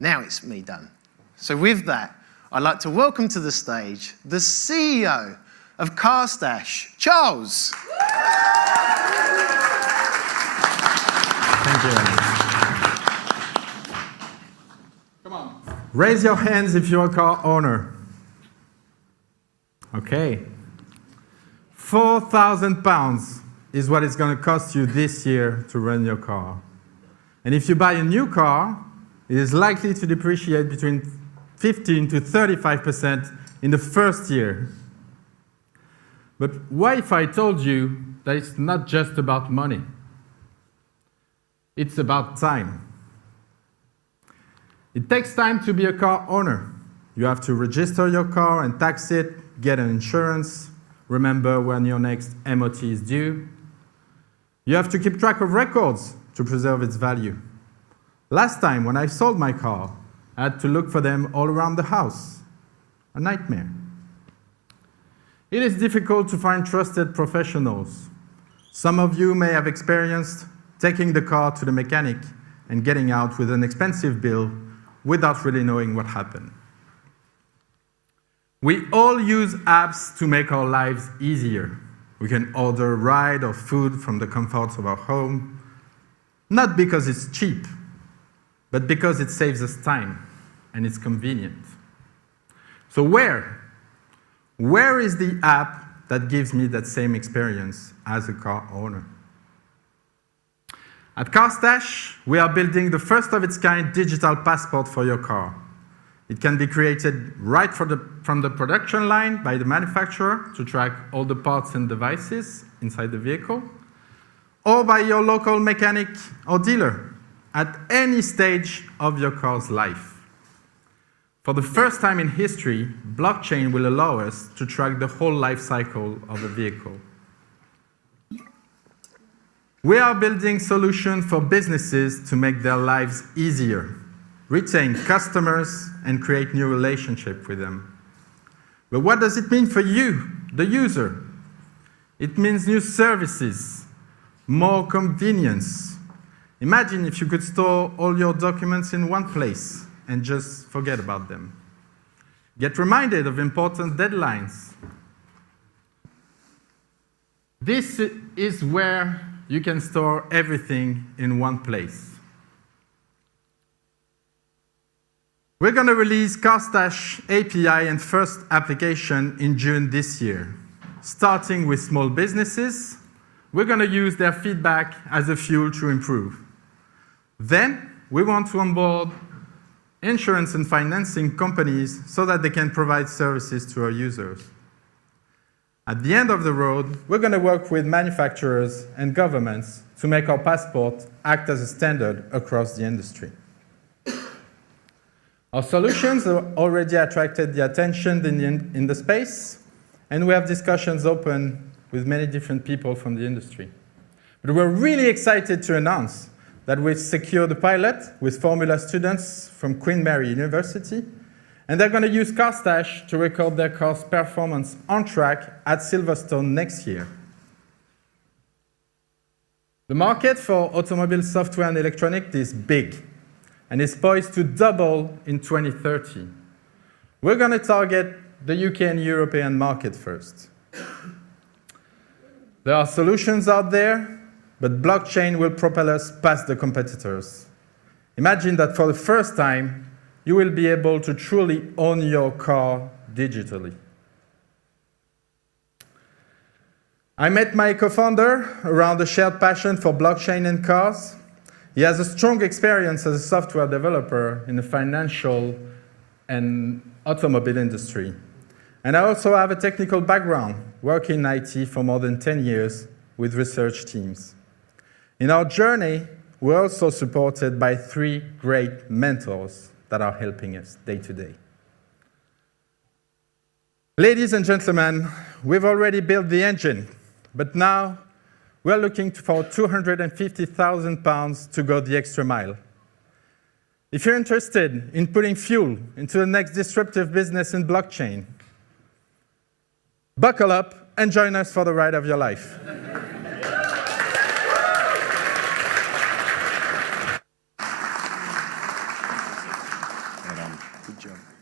Now it's me done. So with that, I'd like to welcome to the stage the CEO of CarStash, Charles. Thank you. Come on. Raise your hands if you're a car owner. Okay. £4,000 is what it's going to cost you this year to run your car. And if you buy a new car, it is likely to depreciate between 15 to 35% in the first year. But what if I told you that it's not just about money? It's about time. It takes time to be a car owner. You have to register your car and tax it, get an insurance, remember when your next MOT is due. You have to keep track of records to preserve its value. Last time, when I sold my car, I had to look for them all around the house. A nightmare. It is difficult to find trusted professionals. Some of you may have experienced taking the car to the mechanic and getting out with an expensive bill without really knowing what happened. We all use apps to make our lives easier. We can order a ride or food from the comforts of our home, not because it's cheap, but because it saves us time and it's convenient. So where is the app that gives me that same experience as a car owner? At CarStash, we are building the first of its kind digital passport for your car. It can be created right from the production line by the manufacturer to track all the parts and devices inside the vehicle, or by your local mechanic or dealer at any stage of your car's life. For the first time in history, blockchain will allow us to track the whole life cycle of a vehicle. We are building solutions for businesses to make their lives easier, retain customers, and create new relationships with them. But what does it mean for you, the user? It means new services, more convenience. Imagine if you could store all your documents in one place and just forget about them. Get reminded of important deadlines. This is where you can store everything in one place. We're going to release CarStash API and first application in June this year. Starting with small businesses, we're going to use their feedback as a fuel to improve. Then, we want to onboard insurance and financing companies so that they can provide services to our users. At the end of the road, we're going to work with manufacturers and governments to make our passport act as a standard across the industry. Our solutions have already attracted the attention in the space, and we have discussions open with many different people from the industry. But we're really excited to announce that we've secured a pilot with Formula students from Queen Mary University, and they're going to use CarStash to record their car's performance on track at Silverstone next year. The market for automobile software and electronics is big and is poised to double in 2030. We're going to target the UK and European market first. There are solutions out there, but blockchain will propel us past the competitors. Imagine that for the first time, you will be able to truly own your car digitally. I met my co-founder around a shared passion for blockchain and cars. He has a strong experience as a software developer in the financial and automobile industry. And I also have a technical background, working in IT for more than 10 years with research teams. In our journey, we're also supported by 3 great mentors that are helping us day to day. Ladies and gentlemen, we've already built the engine, but now we're looking for £250,000 to go the extra mile. If you're interested in putting fuel into the next disruptive business in blockchain, buckle up and join us for the ride of your life. Good job.